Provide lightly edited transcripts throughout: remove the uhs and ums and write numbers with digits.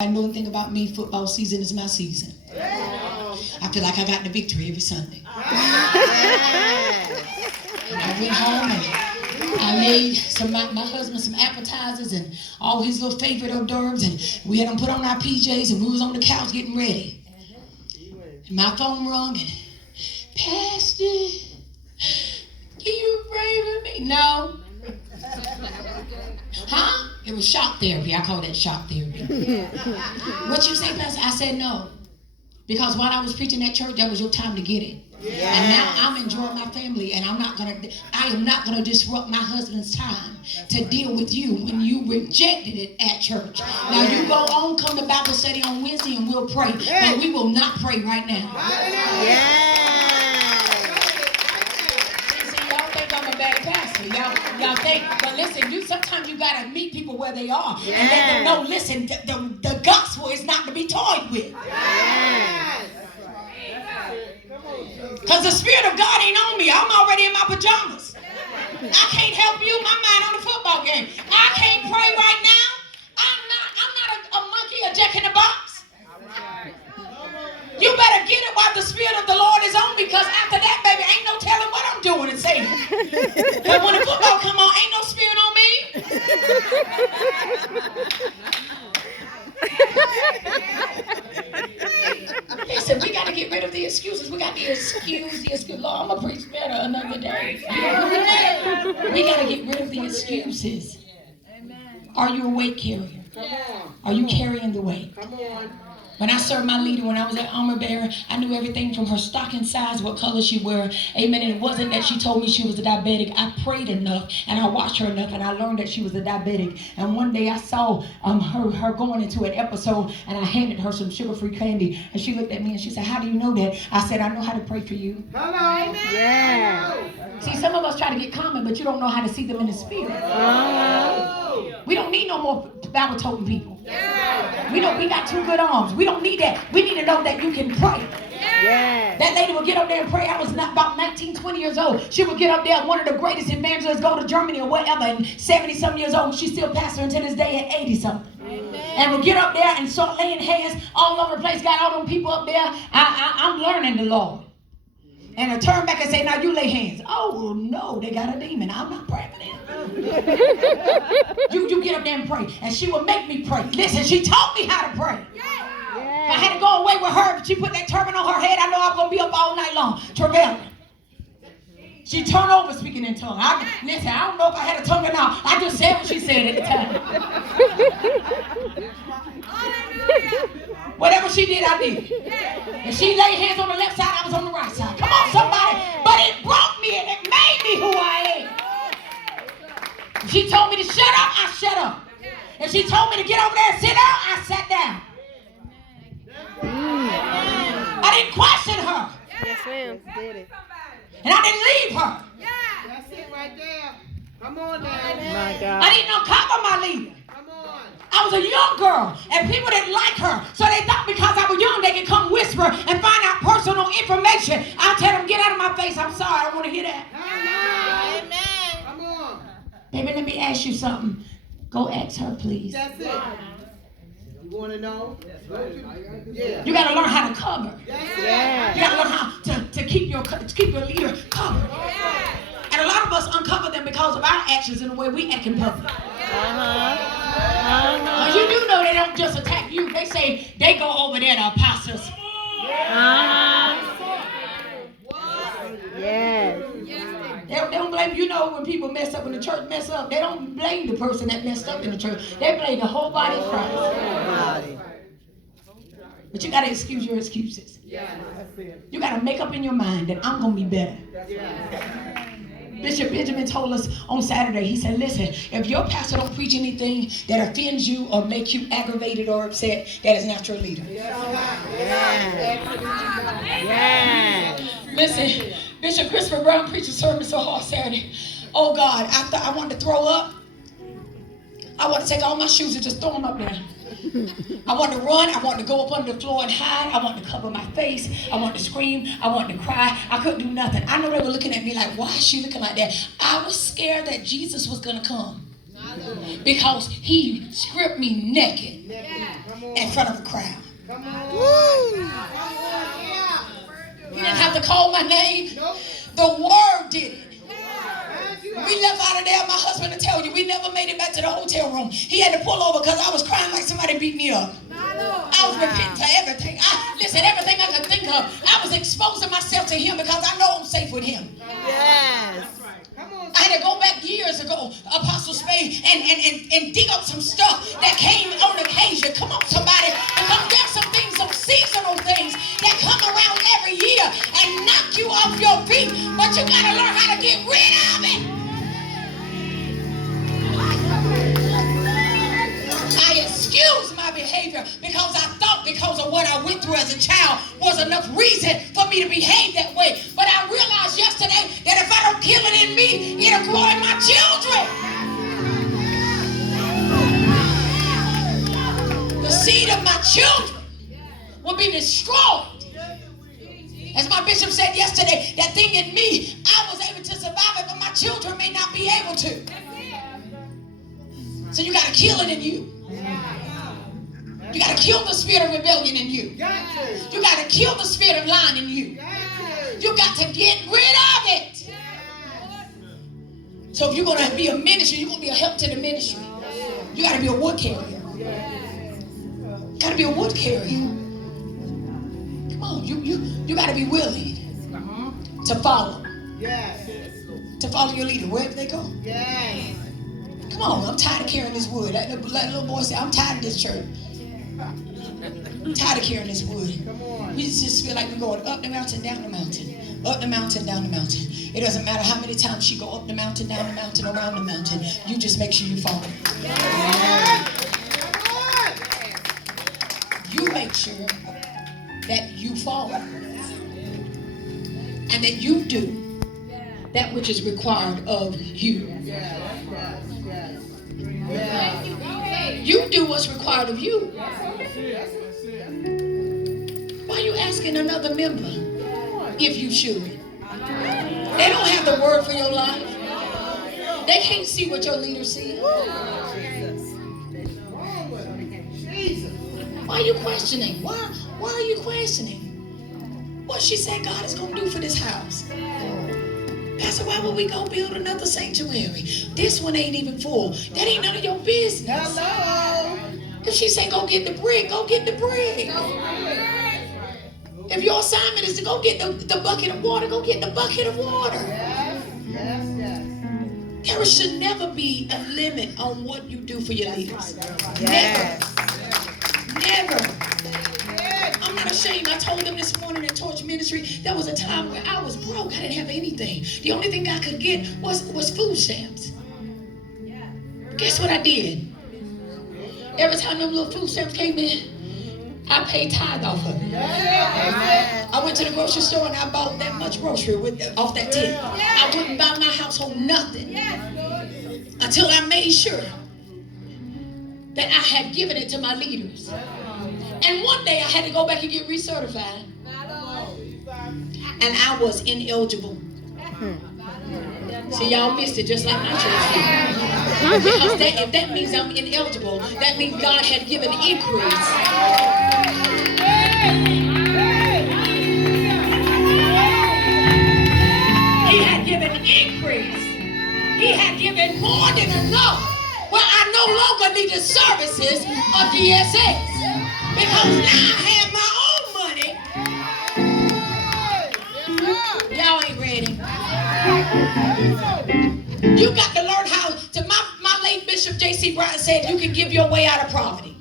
I know anything about me, football season is my season. I feel like I got the victory every Sunday. I went home and I made my husband some appetizers and all his little favorite hors d'oeuvres, and we had them put on our PJs and we was on the couch getting ready. And my phone rung and, Pastor, can you pray with me? No. Huh? It was shock therapy. I call that shock therapy. What you say, Pastor? I said no. Because while I was preaching at church, that was your time to get it. Yes. And now I'm enjoying my family, and I am not gonna disrupt my husband's time to deal with you when you rejected it at church. Now you go on, come to Bible study on Wednesday, and we'll pray. But we will not pray right now. Bad pastor, y'all think, but listen, sometimes you gotta meet people where they are and let them know. Listen, the gospel is not to be toyed with. Because the Spirit of God ain't on me. I'm already in my pajamas. I can't help you. My mind on the football game. I can't pray right now. I'm not a monkey, a jack in the box. You better get it while the Spirit of the Lord is on me, because after that, baby, ain't no telling what I'm doing and saying. Because when the football come on, ain't no Spirit on me. Listen, we got to get rid of the excuses. We got to excuse the excuse. Lord, I'm going to preach better another day. We got to get rid of the excuses. Are you a weight carrier? Are you carrying the weight? Come on. When I served my leader, when I was at armor bearer, I knew everything from her stocking size, what color she wore. Amen. And it wasn't that she told me she was a diabetic. I prayed enough and I watched her enough and I learned that she was a diabetic. And one day I saw her going into an episode, and I handed her some sugar-free candy. And she looked at me and she said, "How do you know that?" I said, "I know how to pray for you." Hello. Amen. Yeah. See, some of us try to get common, but you don't know how to see them in the spirit. We don't need no more Bible-toting people. We got two good arms. We don't need that. We need to know that you can pray. That lady would get up there and pray. I was about 19, 20 years old. She would get up there, one of the greatest evangelists, go to Germany or whatever, and 70-some years old. She's still pastoring to this day at 80-something. And would get up there and start laying hands all over the place. Got all them people up there. I'm learning the Lord. And I turn back and say, "Now you lay hands." "Oh, no, they got a demon. I'm not praying for them." You get up there and pray. And she would make me pray. Listen, she taught me how to pray. If I had to go away with her, she put that turban on her head, I know I'm going to be up all night long, travailing. She turned over speaking in tongues. Listen, I don't know if I had a tongue or not. I just said what she said at the time. Whatever she did, I did. If she laid hands on the left side, I was on the right side. Come on, somebody. But it brought me and it made me who I am. If she told me to shut up, I shut up. If she told me to get over there and sit down, I sat down. I didn't question her. Yes, ma'am. And I didn't leave her. That's it right there. Come on now. My God. I didn't uncover my leader. Come on. I was a young girl, and people didn't like her. So they thought because I was young, they could come whisper and find out personal information. I'll tell them, "Get out of my face. I'm sorry. I don't want to hear that." Amen. Come on. Baby, let me ask you something. Go ask her, please. That's it. You want to know? Yeah. You got to learn how to cover. Yeah. You got to learn how to keep your leader covered. And a lot of us uncover them because of our actions and the way we act in public. But you do know they don't just attack you. They say they go over there to apostles. Yes. They don't blame, when people mess up, when the church mess up, they don't blame the person that messed up in the church. They blame the whole body of Christ. But you got to excuse your excuses. You got to make up in your mind that I'm going to be better. Bishop Benjamin told us on Saturday, he said, "Listen, if your pastor don't preach anything that offends you or makes you aggravated or upset, that is not your leader." Listen, Bishop Christopher Brown preached a sermon so hard Saturday. Oh God, I wanted to throw up. I want to take all my shoes and just throw them up there. I wanted to run. I wanted to go up under the floor and hide. I wanted to cover my face. I wanted to scream. I wanted to cry. I couldn't do nothing. I know they were looking at me like, "Why is she looking like that?" I was scared that Jesus was going to come. because he stripped me naked. in front of a crowd. Come on. He didn't have to call my name. The word did it. We left out of there, my husband will tell you, we never made it back to the hotel room. He had to pull over because I was crying like somebody beat me up. I was repenting to everything. Listen, everything I could think of, I was exposing myself to him because I know I'm safe with him. Yes. I had to go back years ago, Apostle Spade, and dig up some stuff that came on occasion. Come on, somebody. Because there's some things, some seasonal things that come around every year and knock you off your feet. But you got to learn how to get rid of it. I excused my behavior because I thought because of what I went through as a child was enough reason for me to behave that way. But I realized yesterday that if I don't kill it in me, it'll grow in my children. The seed of my children will be destroyed. As my bishop said yesterday, that thing in me, I was able to survive it, but my children may not be able to. So you got to kill it in you. You got to kill the spirit of rebellion in you. You got to kill the spirit of lying in you. You got to get rid of it. So if you're going to be a ministry, you're going to be a help to the ministry. You got to be a wood carrier. You got to be a wood carrier. Come on, you got to be willing to follow. To follow your leader wherever they go. Come on, I'm tired of carrying this wood. That little boy said, I'm tired of this church. I'm tired of carrying this wood. We just feel like we're going up the mountain, down the mountain. Up the mountain, down the mountain. It doesn't matter how many times she go up the mountain, down the mountain, around the mountain. You just make sure you follow. You make sure that you follow. And that you do that which is required of you. You do what's required of you. Why are you asking another member if you should? They don't have the word for your life. They can't see what your leader sees. Why are you questioning? Why are you questioning what she said God is going to do for this house? Pastor, why would we go build another sanctuary? This one ain't even full. That ain't none of your business. Hello. If she say go get the brick, go get the brick. If your assignment is to go get the bucket of water, go get the bucket of water. There should never be a limit on what you do for your leaders. Never. I'm not ashamed. I told them this morning at Torch Ministry, there was a time where I was broke. I didn't have anything. The only thing I could get was food stamps. Guess what I did? Every time them little food stamps came in, I paid tithe off of it. I went to the grocery store and I bought that much grocery off that tip. I wouldn't buy my household nothing until I made sure that I had given it to my leaders. And one day I had to go back and get recertified. And I was ineligible. See, y'all missed it just like my church did. Because if that means I'm ineligible, that means God had given increase. He had given increase. He had given more than enough. Well, I no longer need the services of DSS. Because now I have my own money. Y'all ain't ready. You got to learn how to, my late Bishop J.C. Bryant said you can give your way out of poverty.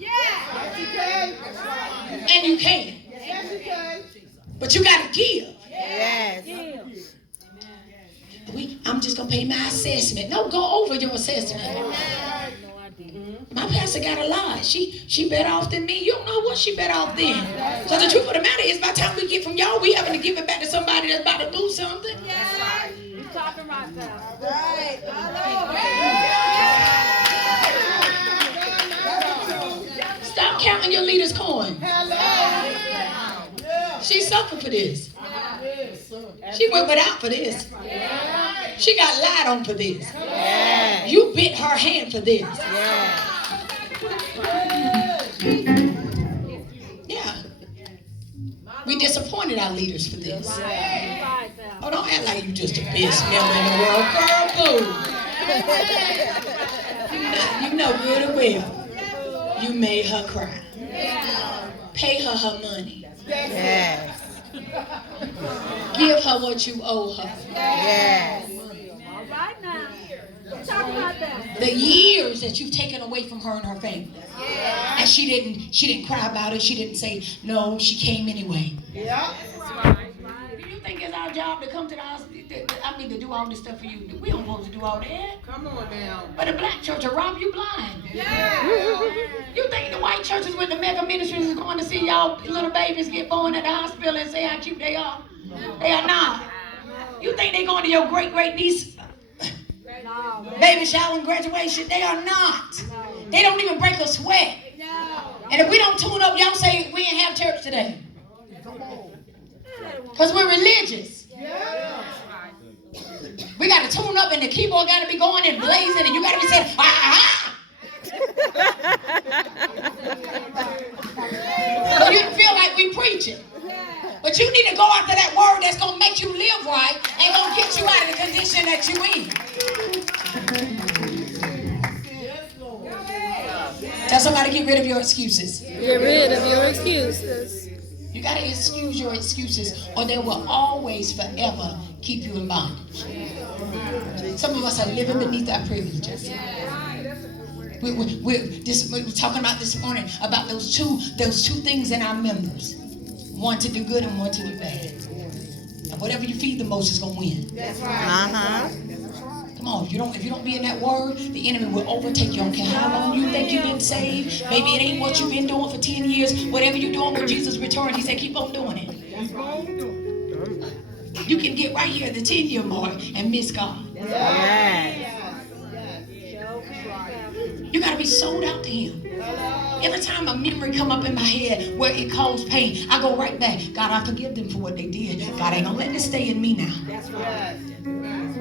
And you can. But you got to give. I'm just going to pay my assessment. No, go over your assessment. My pastor got a lie. She better off than me. You don't know what she better off than. So the truth of the matter is, by the time we get from y'all, we having to give it back to somebody that's about to lose something. You talking right now. Stop counting your leader's coin. She suffered for this. She went without for this. She got lied on for this. You bit her hand for this. We disappointed our leaders for this. Oh, don't act like you just the best member in the world. Girl, boo. You know good and well you made her cry. Pay her her money. Yes. Give her what you owe her. Yes. All right now. Talk about that. The years that you've taken away from her and her family. And she didn't cry about it. She didn't say, no, she came anyway. Yeah. Do you think it's our job to come to the hospital? To do all this stuff for you? We don't supposed to do all that. Come on now. But the black church will rob you blind. Yeah. You think the white churches with the mega ministries is going to see y'all little babies get born at the hospital and say how cute they are? They are not. You think they going to your great niece baby shower and graduation? They are not. They don't even break a sweat. And if we don't tune up, y'all say we ain't have church today. Because we're religious. We got to tune up and the keyboard got to be going and blazing and you got to be saying, ah. So you feel like we preaching. But you need to go after that word that's going to make you live right and going to get you out of the condition that you in. Tell somebody, get rid of your excuses. Get rid of your excuses. You got to excuse your excuses or they will always forever keep you in bondage. Some of us are living beneath our privileges. We're talking about this morning about those two things in our members. One to do good and one to do bad. And whatever you feed the most is going to win. That's right. Come on, if you don't be in that word, the enemy will overtake you. I don't care how long you think you've been saved. Maybe it ain't what you've been doing for 10 years. Whatever you're doing when Jesus returned, he said, keep on doing it. You can get right here at the 10-year mark and miss God. Yes. You got to be sold out to him. Every time a memory come up in my head where it caused pain, I go right back. God, I forgive them for what they did. God ain't gonna let this stay in me now.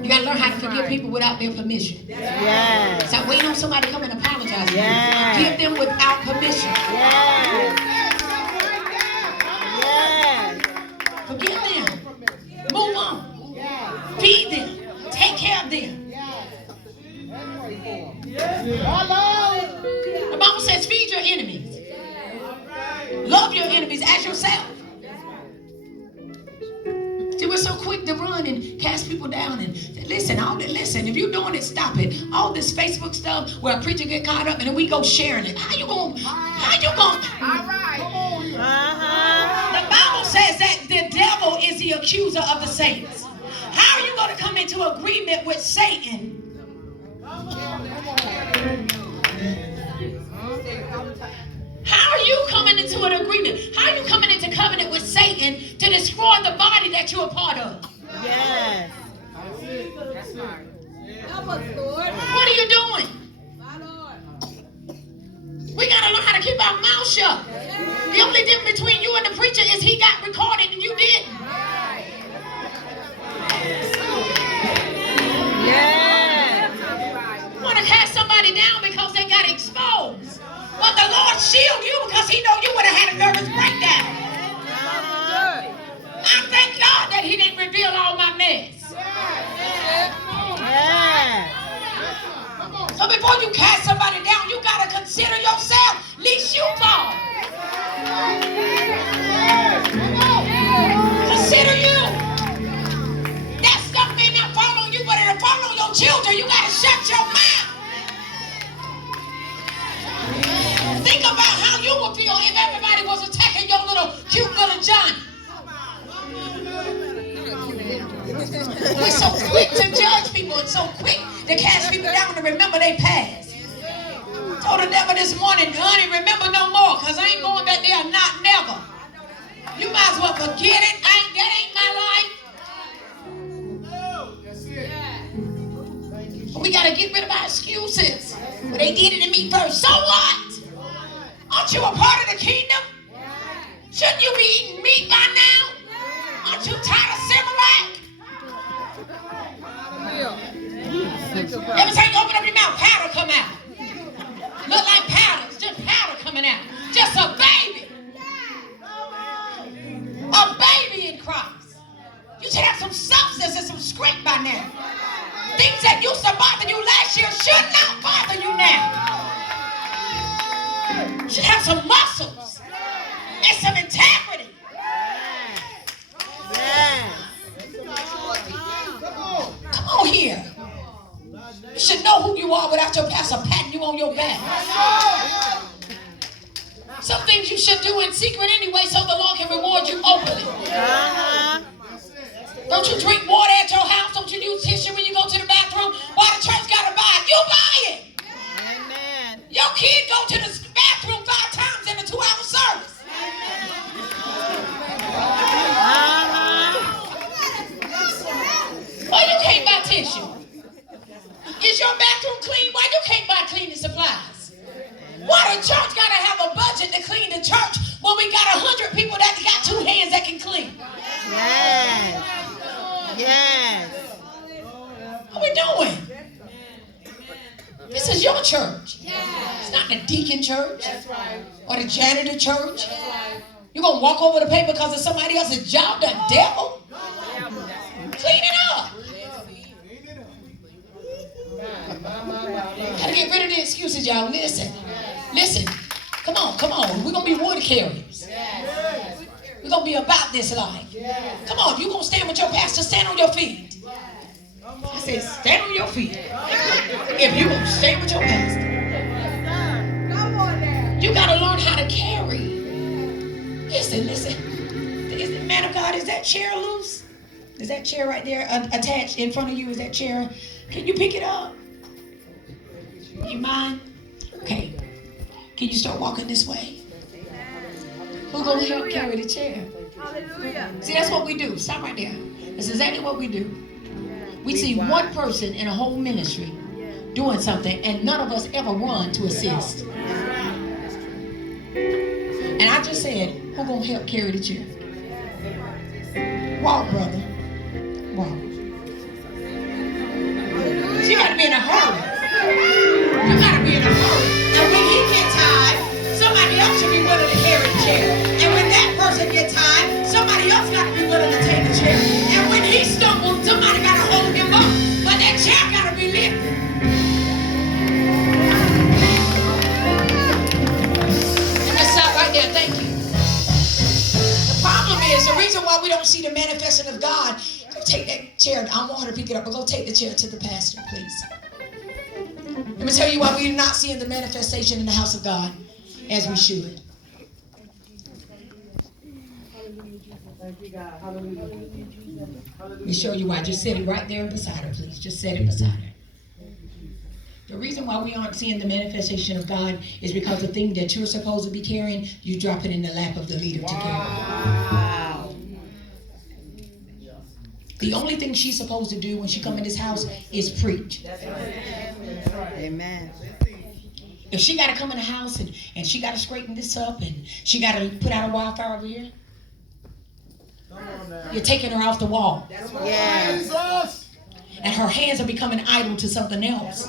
You got to learn how to forgive people without their permission. Yes. Stop waiting on somebody to come and apologize. Yes. Give them without permission. Yes. Yes. Forgive them. Move on. Feed them. Take care of them. The Bible says feed your enemies. Love your enemies as yourself. See, we're so quick to run and cast people down and say, listen, if you're doing it, stop it. All this Facebook stuff where a preacher get caught up and then we go sharing it. How you going? All right. The Bible says that the devil is the accuser of the saints. How are you going to come into agreement with Satan? How are you coming into an agreement? How are you coming into covenant with Satan to destroy the body that you're a part of? Yes. That's right. What are you doing? We got to learn how to keep our mouth shut. The only difference between you and the preacher is he got recorded and you didn't. Yes. You want to cast somebody down because they got exposed. But the Lord shield you because he know you would have had a nervous breakdown. I thank God that he didn't reveal all my mess. Yes. So before you cast somebody down, you got to consider yourself. Least you fall. Consider you. That stuff may not fall on you, but it'll fall on your children. You got to shut your mouth. Think about how you would feel if everybody was attacking your cute little Johnny. We're so quick to judge people and so quick to cast people down to remember they past. Told the devil this morning, honey, remember no more, because I ain't going back there, not never. You might as well forget it. That ain't my life. We got to get rid of our excuses. Well, they did it to me first. So what? Aren't you a part of the kingdom? Shouldn't you be eating meat by now? Aren't you tired of Similac? Every time you open up your mouth, powder come out. Look like powder. It's just powder coming out. Just a baby. A should do in secret anyway so the Lord can reward you openly. Don't you drink water at your house? Don't you use tissue when you go to the bathroom? Why the church got to buy it? You buy it. Amen. Your kid go to the bathroom 5 times in a 2-hour service. Why you can't buy tissue? Is your bathroom clean? Why you can't buy cleaning supplies? Why the church got to have a budget to clean the church when we got 100 people that got 2 hands that can clean? Yes. Yes. What we doing? This is your church. It's not the deacon church or the janitor church. You're going to walk over the paper because it's somebody else's job? The devil? Clean it up. Gotta get rid of the excuses, y'all. Listen. Come on. We're going to be water carriers. We're going to be about this life. Come on, if you're going to stand with your pastor, stand on your feet. I say, stand on your feet. If you're going to stand with your pastor. You got to learn how to carry. Listen. Is the man of God, is that chair loose? Is that chair right there attached in front of you? Is that chair? Can you pick it up? You mind? Okay. Can you start walking this way? Who's going to help carry the chair? Hallelujah. See, that's what we do. Stop right there. That's exactly what we do. We see one person in a whole ministry doing something, and none of us ever run to assist. And I just said, who's going to help carry the chair? Walk, brother. Walk. You got to be in a hurry. You got to be in a hurry. And when he gets tired, somebody else should be willing to carry the chair. And when that person gets tired, somebody else got to be willing to take the chair. And when he stumbles, somebody got to hold him up. But that chair got to be lifted. Let's stop right there. Thank you. The problem is, the reason why we don't see the manifestation of God, go take that chair. I want her to pick it up, but go take the chair to the pastor, please. Let me tell you why we're not seeing the manifestation in the house of God as we should. Let me show you why. Just set it right there beside her, please. Just set it beside her. The reason why we aren't seeing the manifestation of God is because the thing that you're supposed to be carrying, you drop it in the lap of the leader to carry. Wow. The only thing she's supposed to do when she comes in this house is preach. Amen. If she got to come in the house and she got to straighten this up and she got to put out a wildfire over here, you're taking her off the wall. Yes. And her hands are becoming idle to something else.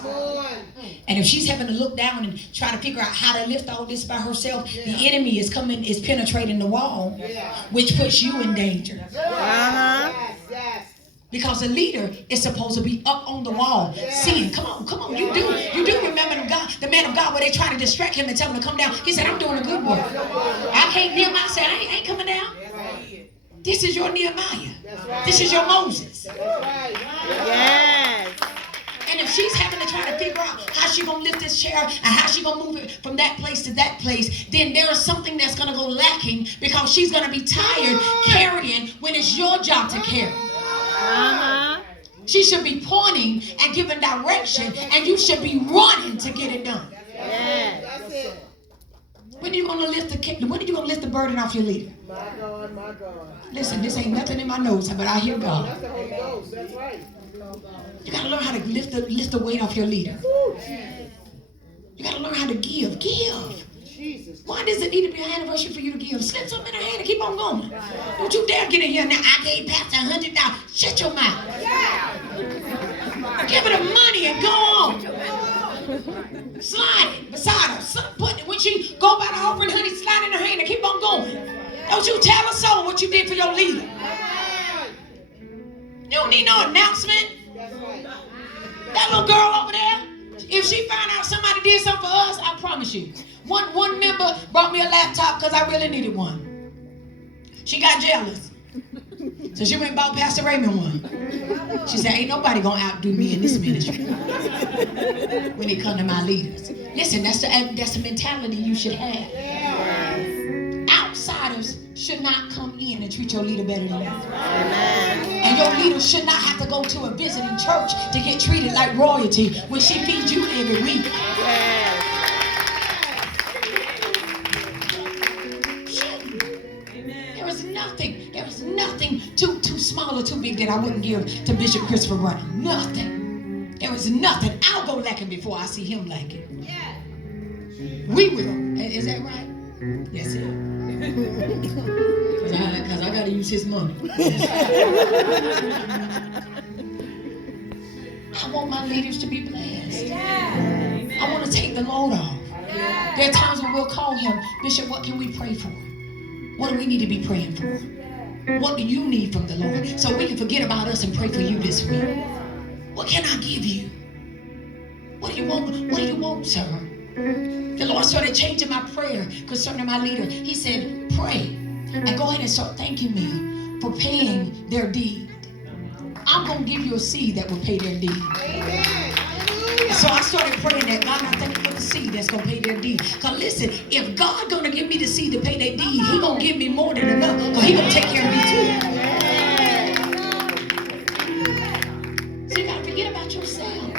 And if she's having to look down and try to figure out how to lift all this by herself, the enemy is penetrating the wall, which puts you in danger. Because the leader is supposed to be up on the wall, seeing. Come on. You do remember the man of God where they try to distract him and tell him to come down. He said, I'm doing a good work. I can't Nehemiah said, I ain't coming down. This is your Nehemiah. This is your Moses. Yes. And if she's having to try to figure out how she's going to lift this chair and how she's going to move it from that place to that place, then there is something that's going to go lacking because she's going to be tired carrying when it's your job to carry. She should be pointing and giving direction, and you should be running to get it done. Yes. When are you going to lift the burden off your leader? My God. Listen, this ain't nothing in my notes, but I hear God. That's the Holy Ghost. That's right. You got to learn how to lift the weight off your leader. You got to learn how to give. Give. Jesus. Why does it need to be an anniversary for you to give? Slip something in her hand and keep on going. Don't you dare get in here now. I gave Pastor $100. Shut your mouth. Give her the money and go on. Slide it beside her. When she go by the offering, honey, slide in her hand and keep on going. Don't you tell her so what you did for your leader. You don't need no announcement. That little girl over there, if she found out somebody did something for us, I promise you. One member brought me a laptop because I really needed one. She got jealous. So she went and bought Pastor Raymond one. She said, ain't nobody going to outdo me in this ministry when it comes to my leaders. Listen, that's the mentality you should have. and treat your leader better than you. Amen. And your leader should not have to go to a visiting church to get treated like royalty when she feeds you every week. Yes. There is nothing too small or too big that I wouldn't give to Bishop Christopher Brown. Nothing. There is nothing. I'll go lacking before I see him lacking. We will. Is that right? Yes, it is. Because I got to use his money. I want my leaders to be blessed. I want to take the load off. There are times when we'll call him, Bishop, what can we pray for? What do we need to be praying for? What do you need from the Lord? So we can forget about us and pray for you this week. What can I give you? What do you want? What do you want, sir? The Lord started changing my prayer concerning my leader. He said, pray and go ahead and start thanking me for paying their deed. I'm going to give you a seed that will pay their deed. So I started praying that, God, I thank you for the seed that's going to pay their deed. Because listen, if God going to give me the seed to pay their deed, he going to give me more than enough. Because he going to take care of me too. So you got to forget about yourself.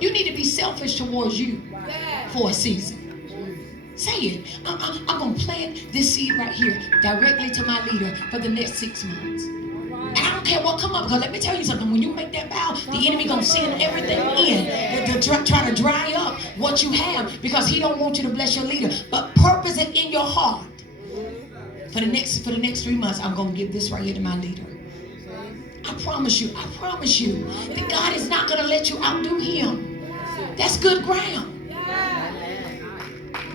You need to be selfish towards you for a season. Say it. I'm going to plant this seed right here directly to my leader for the next 6 months. And I don't care what come up, because let me tell you something. When you make that vow, the enemy gonna send everything in to try to dry up what you have, because he don't want you to bless your leader. But purpose it in your heart. For the next 3 months, I'm gonna give this right here to my leader. I promise you that God is not gonna let you outdo him. That's good ground.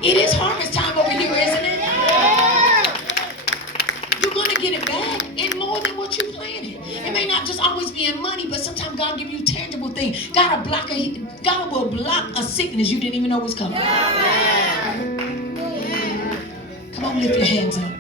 It is harvest time over here, isn't it? You're going to get it back in more than what you planted. It may not just always be in money, but sometimes God give you tangible things. God will block a sickness you didn't even know was coming. Come on, lift your hands up.